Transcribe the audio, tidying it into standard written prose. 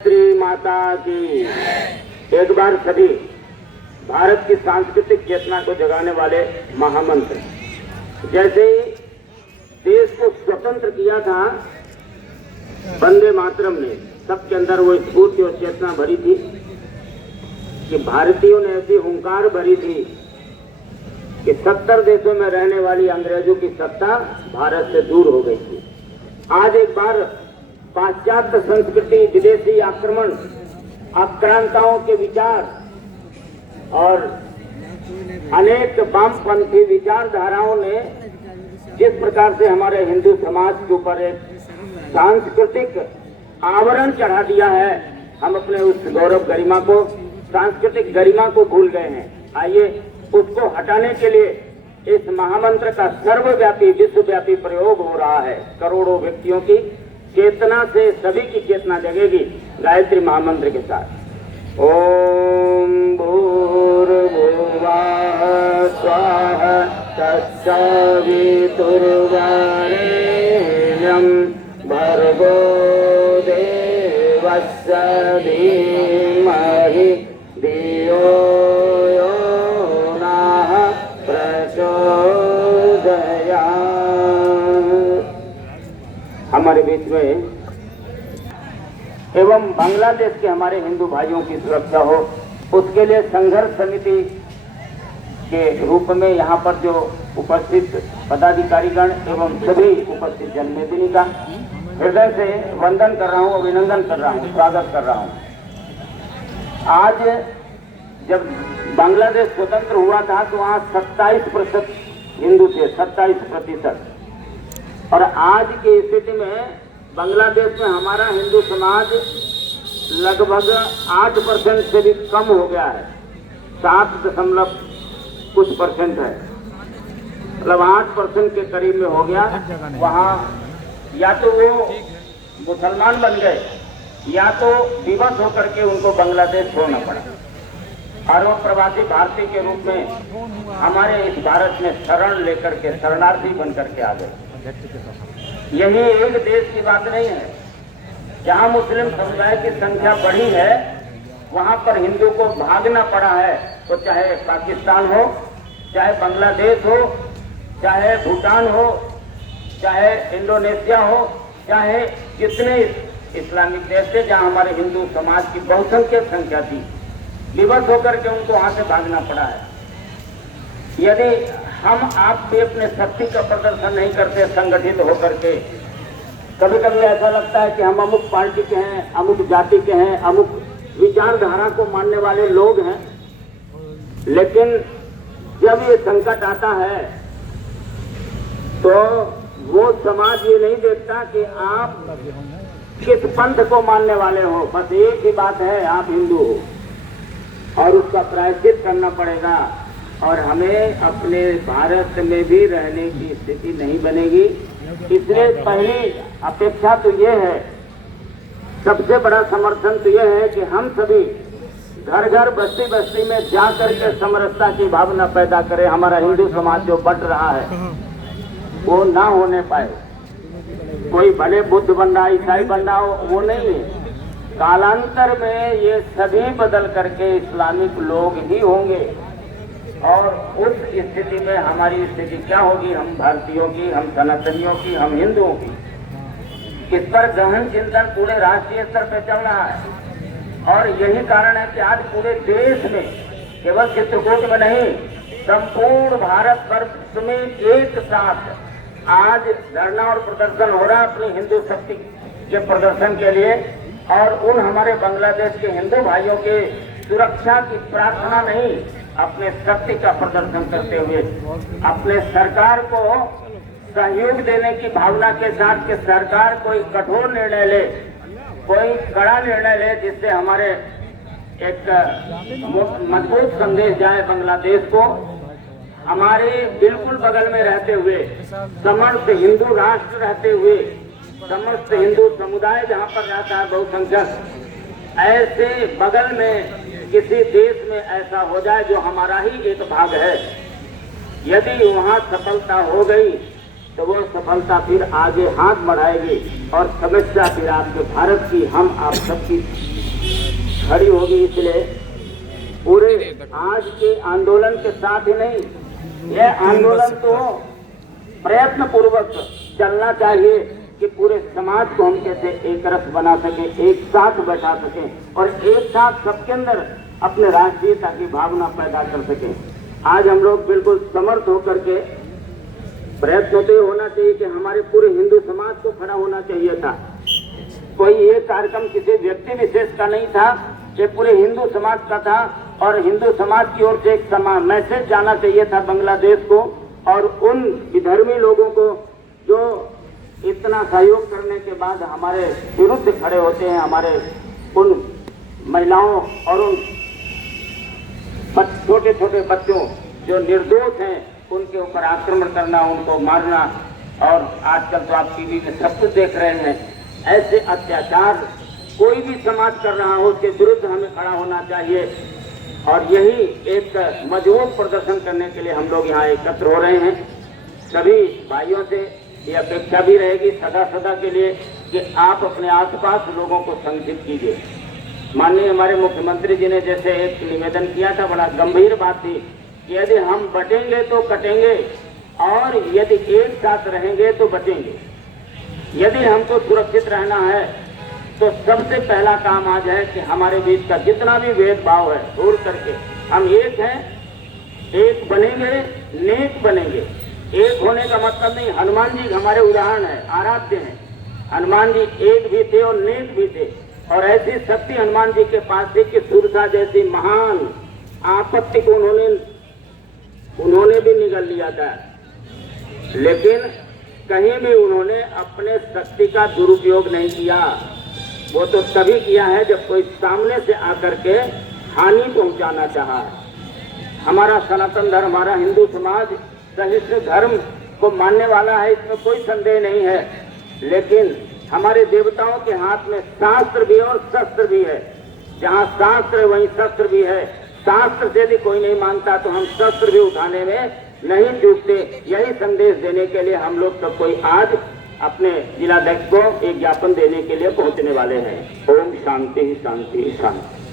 श्री माता की। एक बार सभी भारत की सांस्कृतिक चेतना को जगाने वाले महामंत्र, जैसे ही देश को स्वतंत्र किया था वंदे मातरम ने, सबके अंदर वो स्फूर्ति और चेतना भरी थी कि भारतीयों ने ऐसी हुंकार भरी थी कि 70 देशों में रहने वाली अंग्रेजों की सत्ता भारत से दूर हो गई थी। आज एक बार पाश्चात्य संस्कृति, विदेशी आक्रमण, आक्रांताओं के विचार और अनेक वामपंथी विचारधाराओं ने जिस प्रकार से हमारे हिंदू समाज के ऊपर एक सांस्कृतिक आवरण चढ़ा दिया है, हम अपने उस गौरव गरिमा को, सांस्कृतिक गरिमा को भूल गए हैं। आइए उसको हटाने के लिए इस महामंत्र का सर्वव्यापी, विश्वव्यापी प्रयोग हो रहा है। करोड़ों व्यक्तियों की चेतना से सभी की चेतना जगेगी गायत्री महामंत्र के साथ। ओम भूर्भुवः स्वाहा तत्सवितुर्वरेण्यं भर्गो देवस्य धीमहि धियो यो नः प्रचोदयात्। हमारे बीच में एवं बांग्लादेश के हमारे हिंदू भाइयों की सुरक्षा हो, उसके लिए संघर्ष समिति के रूप में यहाँ पर जो उपस्थित पदाधिकारीगण एवं सभी उपस्थित जनमेदिनी का हृदय से वंदन कर रहा हूँ, अभिनंदन कर रहा हूँ, स्वागत कर रहा हूँ। आज जब बांग्लादेश स्वतंत्र हुआ था तो वहाँ 27% हिंदू थे, 27%। और आज की स्थिति में बांग्लादेश में हमारा हिंदू समाज लगभग 8% से भी कम हो गया है, 7% है, मतलब 8% के करीब में हो गया। वहाँ या तो वो मुसलमान बन गए या तो विवश होकर के उनको बांग्लादेश छोड़ना पड़ा। और वो प्रवासी भारतीय के रूप में हमारे इस भारत में शरण लेकर के, शरणार्थी बन करके आ गए। यही एक देश की बात नहीं है। जहाँ मुस्लिम समुदाय की संख्या बढ़ी है वहाँ पर हिंदू को भागना पड़ा है। तो चाहे पाकिस्तान हो, चाहे बांग्लादेश हो, चाहे भूटान हो, चाहे इंडोनेशिया हो, चाहे जितने इस्लामिक देश थे जहाँ हमारे हिंदू समाज की बहुसंख्यक संख्या थी, विवश होकर के उनको वहाँ से भागना पड़ा है। यदि हम आप भी अपने शक्ति का प्रदर्शन नहीं करते संगठित होकर के, कभी कभी ऐसा लगता है कि हम अमुक पार्टी के हैं, अमुक जाति के हैं, अमुक विचारधारा को मानने वाले लोग हैं, लेकिन जब ये संकट आता है तो वो समाज ये नहीं देखता कि आप किस पंथ को मानने वाले हो। बस एक ही बात है, आप हिंदू हो और उसका प्रायश्चित करना पड़ेगा। और हमें अपने भारत में भी रहने की स्थिति नहीं बनेगी। इसलिए पहली अपेक्षा तो ये है, सबसे बड़ा समर्थन तो ये है कि हम सभी घर घर, बस्ती बस्ती में जा करके समरसता की भावना पैदा करें। हमारा हिंदू समाज जो बढ़ रहा है वो ना होने पाए। कोई भले बुद्ध बन रहा, ईसाई बन रहा हो, वो नहीं है। कालांतर में ये सभी बदल करके इस्लामिक लोग ही होंगे। और उस स्थिति में हमारी स्थिति क्या होगी, हम भारतीयों की, हम सनातनियों की, हम हिंदुओं की। इस पर गहन चिंतन पूरे राष्ट्रीय स्तर पर चल रहा है। और यही कारण है कि आज पूरे देश में, केवल चित्रकूट में नहीं, संपूर्ण भारत वर्ष में एक साथ आज धरना और प्रदर्शन हो रहा है अपनी हिंदू शक्ति के प्रदर्शन के लिए। और उन हमारे बांग्लादेश के हिंदू भाइयों के सुरक्षा की प्रार्थना नहीं, अपने शक्ति का प्रदर्शन करते हुए अपने सरकार को सहयोग देने की भावना के साथ कि सरकार कोई कठोर निर्णय ले, कोई कड़ा निर्णय ले, जिससे हमारे एक मजबूत संदेश जाए बांग्लादेश को। हमारे बिल्कुल बगल में रहते हुए, समस्त हिंदू राष्ट्र रहते हुए, समस्त हिंदू समुदाय जहाँ पर रहता है बहुसंख्यक, ऐसे बगल में किसी देश में ऐसा हो जाए जो हमारा ही एक भाग है, यदि वहाँ सफलता हो गई तो वो सफलता फिर आगे हाथ बढ़ाएगी और समस्या फिर आपके भारत की, हम आप सबकी खड़ी होगी। इसलिए पूरे आज के आंदोलन के साथ ही नहीं, यह आंदोलन तो प्रयत्न पूर्वक चलना चाहिए कि पूरे समाज को हम कैसे एक रस बना सके, एक साथ बैठा सके और एक साथ सबके अंदर अपने राष्ट्रीयता की भावना पैदा कर सके। आज हम लोग बिल्कुल समर्थ होकर के प्रयत्न तो होना चाहिए कि हमारे पूरे हिंदू समाज को खड़ा होना चाहिए था। कोई ये कार्यक्रम किसी व्यक्ति विशेष का नहीं था, ये पूरे हिंदू समाज का था और हिंदू समाज की ओर से एक मैसेज जाना चाहिए था बांग्लादेश को और उन विधर्मी लोगों को जो इतना सहयोग करने के बाद हमारे विरुद्ध खड़े होते हैं, हमारे उन महिलाओं और उन छोटे छोटे बच्चों जो निर्दोष हैं उनके ऊपर आक्रमण करना, उनको मारना। और आजकल तो आप टीवी में सब कुछ देख रहे हैं, ऐसे अत्याचार कोई भी समाज कर रहा हो उसके विरुद्ध हमें खड़ा होना चाहिए। और यही एक मजबूत प्रदर्शन करने के लिए हम लोग यहाँ एकत्र हो रहे हैं। सभी भाइयों से ये अपेक्षा भी रहेगी सदा सदा के लिए कि आप अपने आसपास लोगों को संगठित कीजिए। माननीय हमारे मुख्यमंत्री जी ने जैसे एक निवेदन किया था, बड़ा गंभीर बात थी कि यदि हम बटेंगे तो कटेंगे और यदि एक साथ रहेंगे तो बचेंगे। यदि हमको सुरक्षित रहना है तो सबसे पहला काम आज है कि हमारे बीच का जितना भी भेदभाव है दूर करके हम एक हैं, एक बनेंगे, नेक बनेंगे। एक होने का मतलब नहीं, हनुमान जी हमारे उदाहरण है, आराध्य हैं। हनुमान जी एक भी थे और नेक भी थे और ऐसी शक्ति हनुमान जी के पास थी कि सुरसा जैसी महान आपत्ति को उन्होंने भी निगल लिया था, लेकिन कहीं भी उन्होंने अपने शक्ति का दुरुपयोग नहीं किया। वो तो तभी किया है जब कोई सामने से आकर के हानि पहुंचाना चाहा। हमारा सनातन धर्म, हमारा हिंदू समाज सहिष्णु धर्म को मानने वाला है, इसमें कोई संदेह नहीं है, लेकिन हमारे देवताओं के हाथ में शास्त्र भी है और शस्त्र भी है। जहाँ शास्त्र है वहीं शस्त्र भी है। शास्त्र से भी कोई नहीं मानता तो हम शस्त्र भी उठाने में नहीं चूकते। यही संदेश देने के लिए हम लोग सब कोई आज अपने जिलाध्यक्ष को एक ज्ञापन देने के लिए पहुंचने वाले हैं। ओम शांति शांति शांति।